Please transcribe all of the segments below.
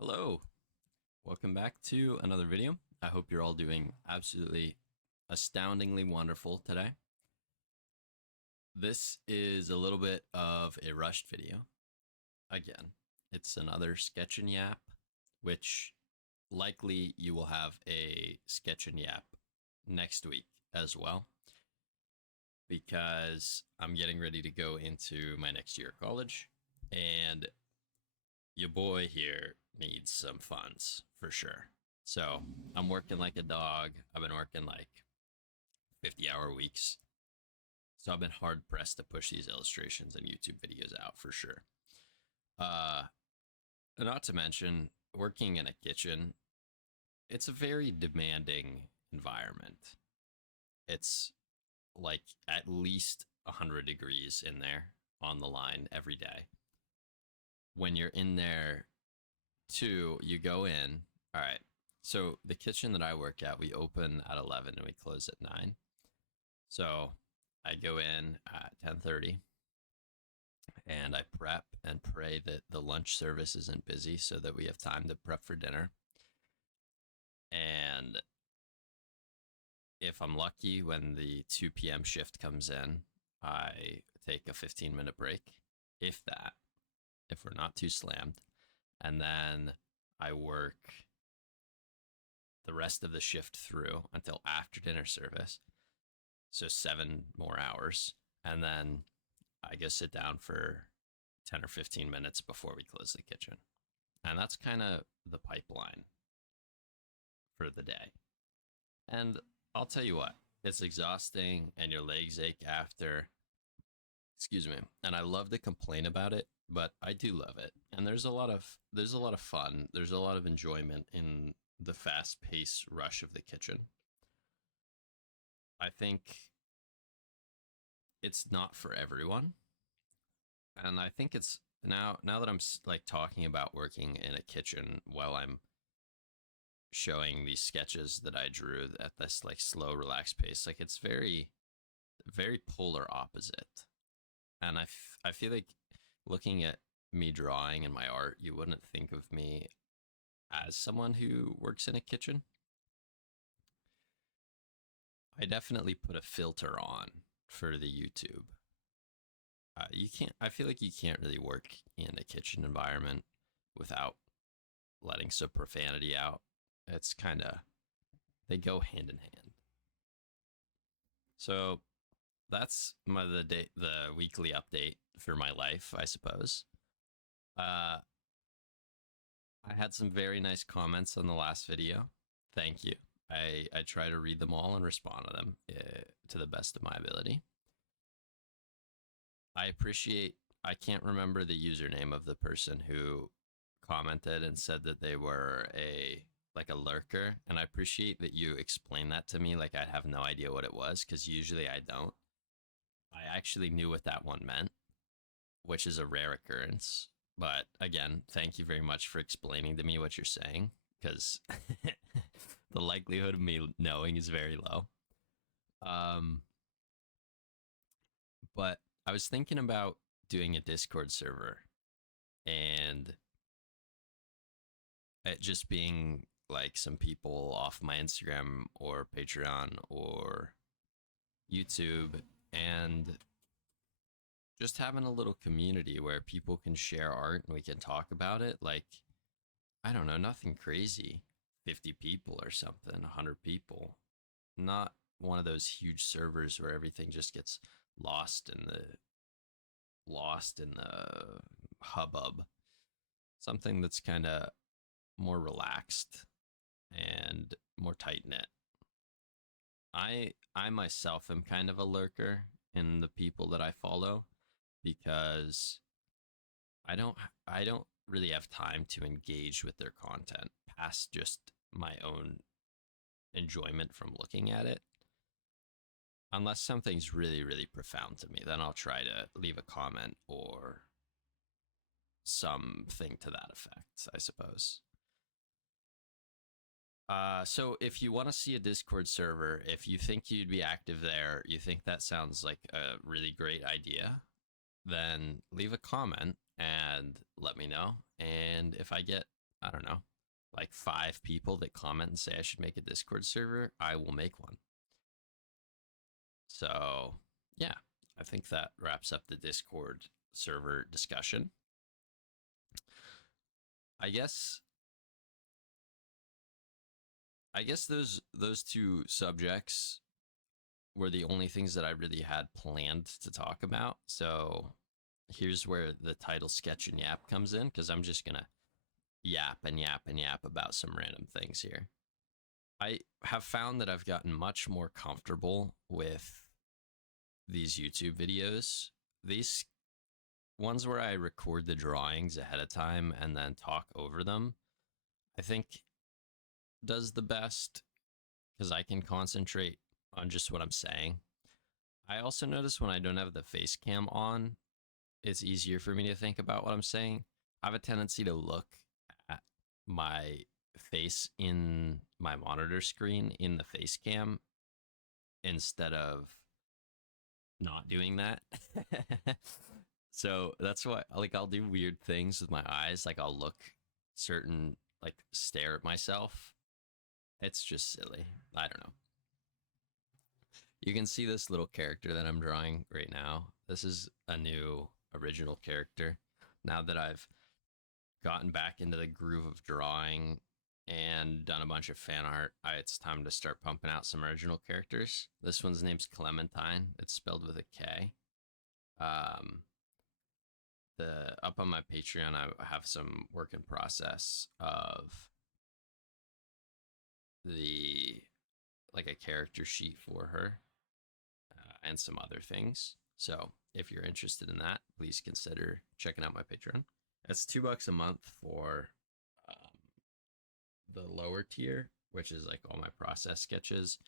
Hello, welcome back to another video. I hope you're all doing absolutely astoundingly wonderful today. This is a little bit of a rushed video. Again, it's another Sketch and Yap, which likely you will have a Sketch and Yap next week as well, because I'm getting ready to go into my next year of college, and your boy here needs some funds for sure. So I'm working like a dog. I've been working like 50-hour weeks. So I've been hard pressed to push these illustrations and YouTube videos out for sure. Uh, Not to mention, working in a kitchen, it's a very demanding environment. It's like at least 100 degrees in there on the line every day. When you're in there, too, you go in. All right. So the kitchen that I work at, we open at 11 and we close at 9. So I go in at 10:30 and I prep and pray that the lunch service isn't busy so that we have time to prep for dinner. And if I'm lucky, when the 2 p.m. shift comes in, I take a 15-minute break, if that, if we're not too slammed. And then I work the rest of the shift through until after dinner service. So 7 more hours. And then I go sit down for 10 or 15 minutes before we close the kitchen. And that's kind of the pipeline for the day. And I'll tell you what, it's exhausting and your legs ache after. Excuse me. And I love to complain about it, but I do love it. And there's a lot of fun. There's a lot of enjoyment in the fast-paced rush of the kitchen. I think it's not for everyone. And I think it's now that I'm like talking about working in a kitchen while I'm showing these sketches that I drew at this like slow, relaxed pace, like it's very polar opposite. And I feel like looking at me drawing and my art, you wouldn't think of me as someone who works in a kitchen. I definitely put a filter on for the YouTube. You can't. I feel like you can't really work in a kitchen environment without letting some profanity out. It's kind of, they go hand in hand. So that's the weekly update for my life, I suppose. Uh, I had some very nice comments on the last video. Thank you. I try to read them all and respond to them to the best of my ability. I appreciate, I can't remember the username of the person who commented and said that they were like a lurker, and I appreciate that you explained that to me. Like I'd have no idea what it was, because usually I don't. I actually knew what that one meant, which is a rare occurrence. But again, thank you very much for explaining to me what you're saying, because the likelihood of me knowing is very low. Um, but I was thinking about doing a Discord server and it just being like some people off my Instagram or Patreon or YouTube, and just having a little community where people can share art and we can talk about it. Like, I don't know, nothing crazy. 50 people or something, 100 people. Not one of those huge servers where everything just gets lost in the hubbub. Something that's kind of more relaxed and more tight knit. I myself am kind of a lurker in the people that I follow, because I don't I don't really have time to engage with their content past just my own enjoyment from looking at it. Unless something's really, really profound to me, then I'll try to leave a comment or something to that effect, I suppose. So if you want to see a Discord server, if you think you'd be active there, you think that sounds like a really great idea, then leave a comment and let me know. And if I get I don't know, like 5 people that comment and say I should make a Discord server, I will make one. So, yeah, I think that wraps up the Discord server discussion. I guess those two subjects were the only things that I really had planned to talk about. So here's where the title Sketch and Yap comes in, because I'm just gonna yap and yap and yap about some random things here. I have found that I've gotten much more comfortable with these YouTube videos. These ones where I record the drawings ahead of time and then talk over them, I think does the best because I can concentrate on just what I'm saying. I also notice when I don't have the face cam on, it's easier for me to think about what I'm saying. I have a tendency to look at my face in my monitor screen in the face cam instead of not doing that. So that's why, like, I'll do weird things with my eyes. Like, I'll look certain, like, stare at myself. It's just silly. I don't know. You can see this little character that I'm drawing right now. This is a new original character. Now that I've gotten back into the groove of drawing and done a bunch of fan art, it's time to start pumping out some original characters. This one's name's Clementine. It's spelled with a K. The up on my Patreon, I have some work in process of the like a character sheet for her and some other things. So if you're interested in that, please consider checking out my Patreon. It's $2 a month for the lower tier, which is like all my process sketches,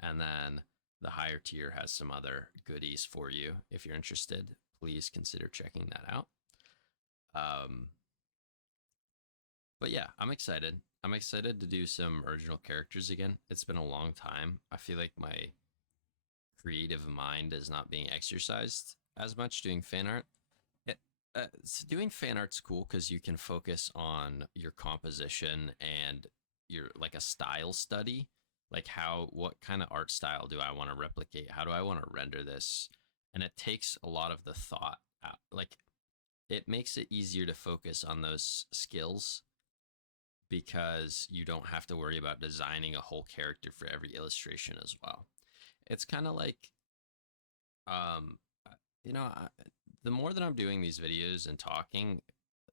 and then the higher tier has some other goodies for you. If you're interested, please consider checking that out. But yeah, I'm excited. I'm excited to do some original characters again. It's been a long time. I feel like my creative mind is not being exercised as much doing fan art. Doing fan art's cool because you can focus on your composition and your like a style study, like what kind of art style do I want to replicate? How do I want to render this? And it takes a lot of the thought out. Like it makes it easier to focus on those skills because you don't have to worry about designing a whole character for every illustration as well. It's kind of like, um, you know, the more that I'm doing these videos and talking,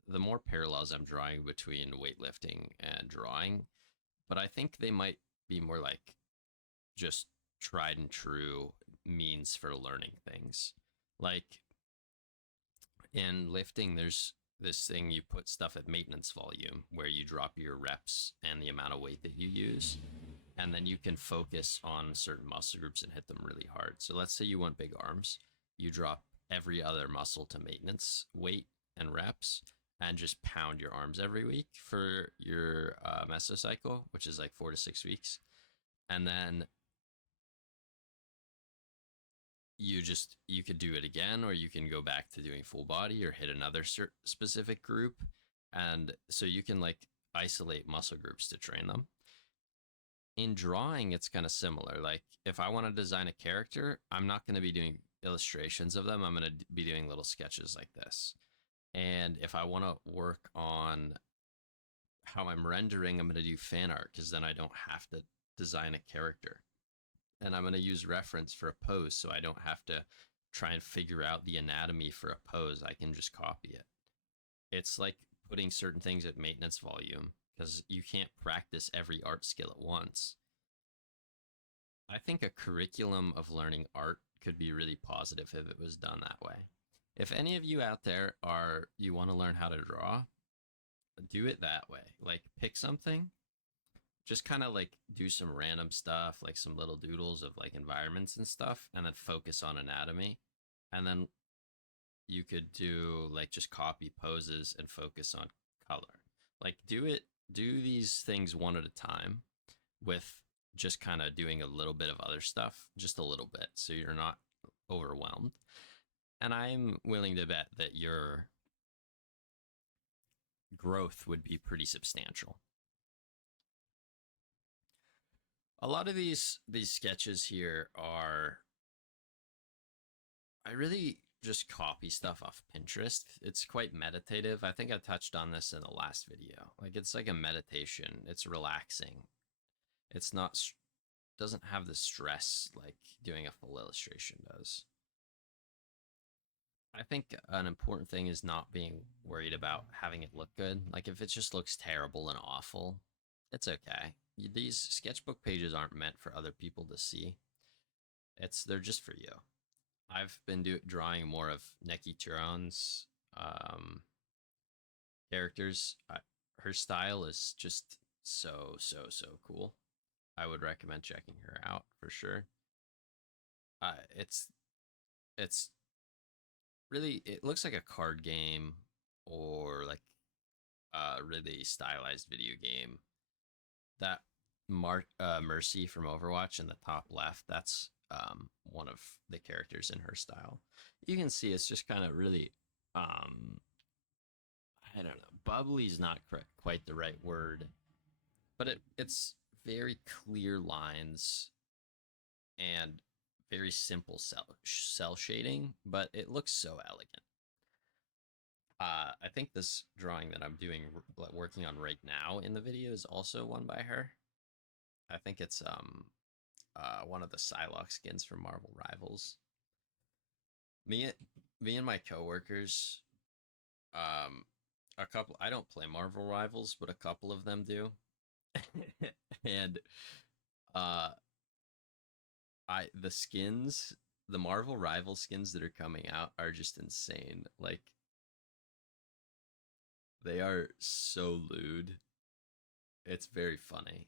the more parallels I'm drawing between weightlifting and drawing. But I think they might be more like just tried and true means for learning things. Like in lifting, there's this thing you put stuff at maintenance volume where you drop your reps and the amount of weight that you use. And then you can focus on certain muscle groups and hit them really hard. So let's say you want big arms, you drop every other muscle to maintenance weight and reps and just pound your arms every week for your mesocycle, which is like 4 to 6 weeks. And then you could do it again, or you can go back to doing full body or hit another specific group. And so you can like isolate muscle groups to train them. In drawing, it's kind of similar. Like if I want to design a character, I'm not going to be doing illustrations of them. I'm going to be doing little sketches like this. And if I want to work on how I'm rendering, I'm going to do fan art because then I don't have to design a character. And I'm going to use reference for a pose so I don't have to try and figure out the anatomy for a pose. I can just copy it. It's like putting certain things at maintenance volume because you can't practice every art skill at once. I think a curriculum of learning art could be really positive if it was done that way. If any of you out there you want to learn how to draw, do it that way. Like pick something, just kind of like do some random stuff, like some little doodles of like environments and stuff, and then focus on anatomy. And then you could do like just copy poses and focus on color. Like do these things one at a time with just kind of doing a little bit of other stuff, just a little bit, so you're not overwhelmed. And I'm willing to bet that growth would be pretty substantial. A lot of these sketches here are, I really just copy stuff off Pinterest. It's quite meditative. I think I touched on this in the last video. Like it's like a meditation. It's relaxing. It's not doesn't have the stress like doing a full illustration does. I think an important thing is not being worried about having it look good. Like if it just looks terrible and awful, it's okay. These sketchbook pages aren't meant for other people to see. They're just for you. I've been drawing more of Neki Turon's characters. Her style is just so cool. I would recommend checking her out for sure. It's it's really, it looks like a card game or like a really stylized video game. That Mercy from Overwatch in the top left, that's one of the characters in her style. You can see it's just kind of really I don't know, bubbly is not quite the right word, but it's very clear lines and very simple cell shading, but it looks so elegant. I think this drawing that I'm doing, working on right now in the video, is also one by her. I think it's one of the Psylocke skins from Marvel Rivals. Me and my coworkers, a couple. I don't play Marvel Rivals, but a couple of them do, and the skins, the Marvel Rival skins that are coming out are just insane. Like they are so lewd. It's very funny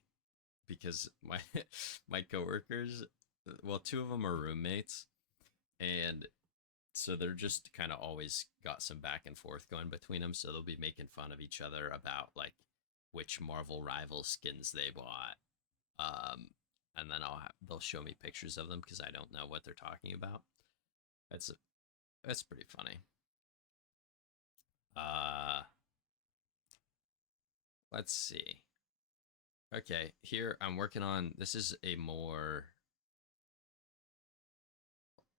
because my coworkers, well, two of them are roommates, and so they're just kind of always got some back and forth going between them. So they'll be making fun of each other about like which Marvel Rival skins they bought. And then they'll show me pictures of them because I don't know what they're talking about. It's pretty funny. Let's see. Okay, here I'm working on, this is a more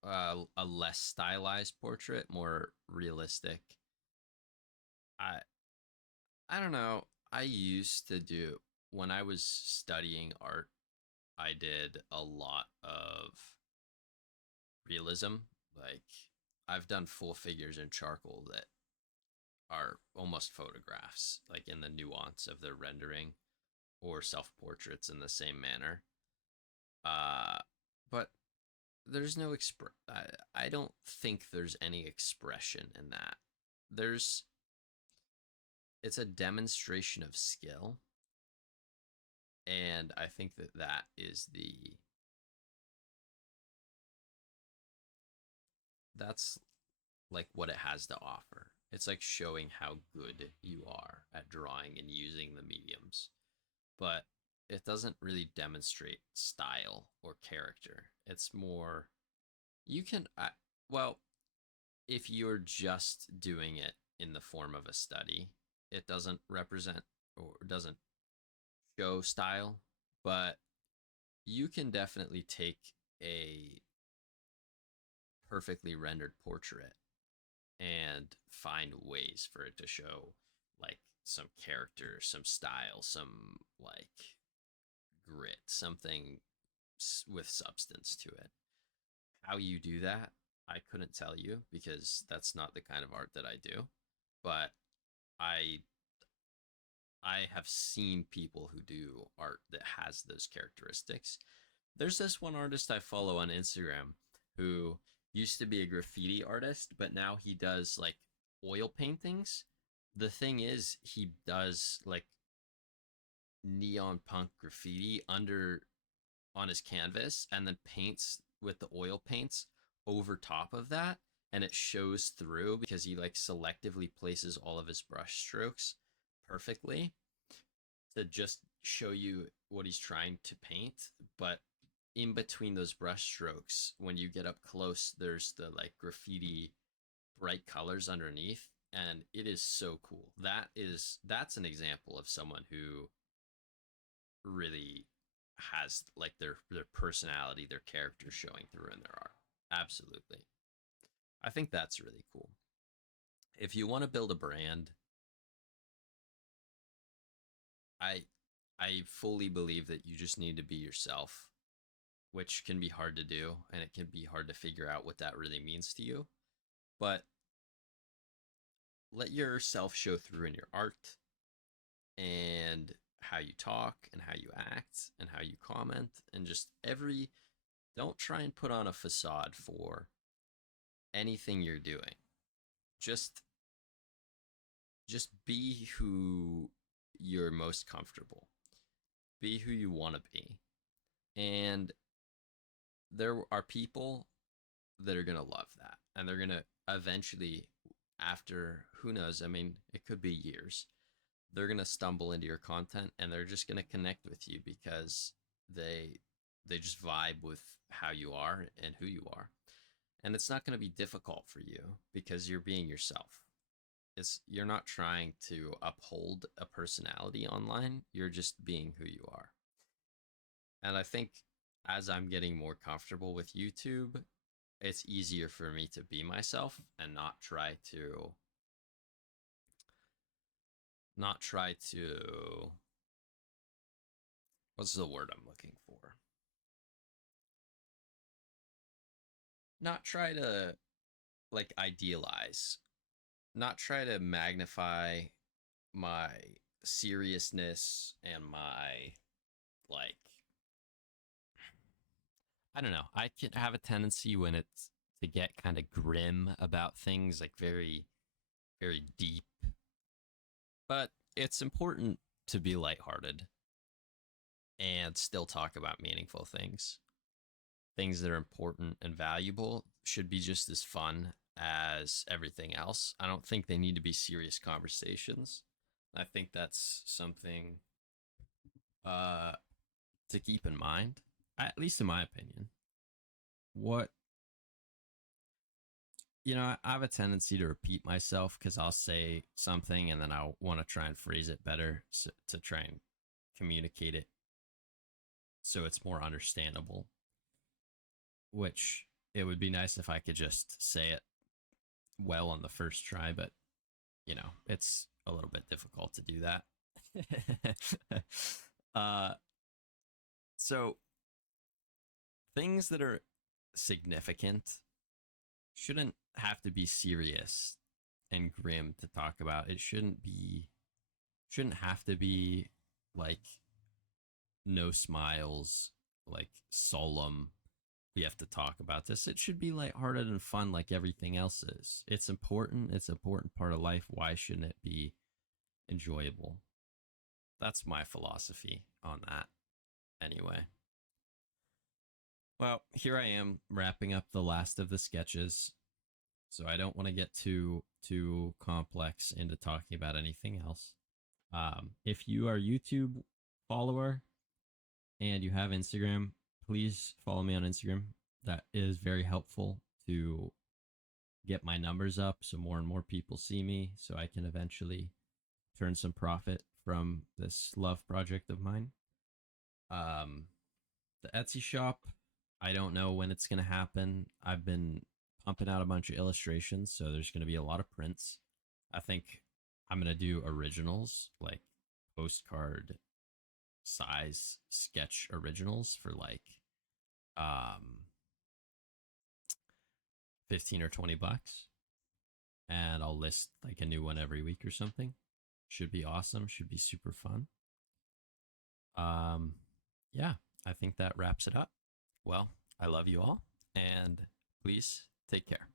a less stylized portrait, more realistic. I don't know. I used to do, when I was studying art, I did a lot of realism. Like I've done full figures in charcoal that are almost photographs, like in the nuance of their rendering, or self-portraits in the same manner. But there's no I don't think there's any expression in that. It's a demonstration of skill, and I think that is that's like what it has to offer. It's like showing how good you are at drawing and using the mediums, but it doesn't really demonstrate style or character. It's more, you can, well, if you're just doing it in the form of a study, it doesn't represent or doesn't show style, but you can definitely take a perfectly rendered portrait and find ways for it to show like some character, some style, some like grit, something with substance to it. How you do that, I couldn't tell you because that's not the kind of art that I do. But I I have seen people who do art that has those characteristics. There's this one artist I follow on Instagram who used to be a graffiti artist, but now he does like oil paintings. The thing is, he does like neon punk graffiti under on his canvas and then paints with the oil paints over top of that, and it shows through because he like selectively places all of his brush strokes perfectly to just show you what he's trying to paint. But in between those brush strokes, when you get up close, there's the like graffiti bright colors underneath, and it is so cool. That's an example of someone who really has like their personality, their character showing through in their art. Absolutely. I think that's really cool. If you want to build a brand, I I fully believe that you just need to be yourself, which can be hard to do and it can be hard to figure out what that really means to you. But let yourself show through in your art and how you talk and how you act and how you comment and just every don't try and put on a facade for anything you're doing. Just just be who you're most comfortable. Be who you want to be. And there are people that are going to love that. And they're going to eventually, after who knows, I mean, it could be years, they're going to stumble into your content and they're just going to connect with you because they they just vibe with how you are and who you are. And it's not going to be difficult for you because you're being yourself. You're not trying to uphold a personality online, you're just being who you are. And I think as I'm getting more comfortable with YouTube, it's easier for me to be myself and not try to what's the word I'm looking for? Not try to like idealize, not try to magnify my seriousness and my like I don't know. I can have a tendency when it's to get kind of grim about things, like very, very deep. But it's important to be lighthearted and still talk about meaningful things. Things that are important and valuable should be just as fun as everything else. I don't think they need to be serious conversations. I think that's something uh, to keep in mind, at least in my opinion. What I have a tendency to repeat myself because I'll say something and then I'll want to try and phrase it better to try and communicate it so it's more understandable. Which it would be nice if I could just say it well on the first try, but it's a little bit difficult to do that. uh, so things that are significant shouldn't have to be serious and grim to talk about. It shouldn't have to be like no smiles, like solemn. We have to talk about this. It should be lighthearted and fun like everything else is. It's important. It's an important part of life. Why shouldn't it be enjoyable? That's my philosophy on that. Anyway. Well, here I am wrapping up the last of the sketches. So I don't want to get too complex into talking about anything else. If you are a YouTube follower and you have Instagram, please follow me on Instagram. That is very helpful to get my numbers up so more and more people see me so I can eventually turn some profit from this love project of mine. The Etsy shop, I don't know when it's going to happen. I've been pumping out a bunch of illustrations, so there's going to be a lot of prints. I think I'm going to do originals, like postcard size sketch originals for like 15 or 20 bucks, and I'll list like a new one every week or something. Should be awesome, should be super fun. Yeah, I think that wraps it up. Well, I love you all, and please take care.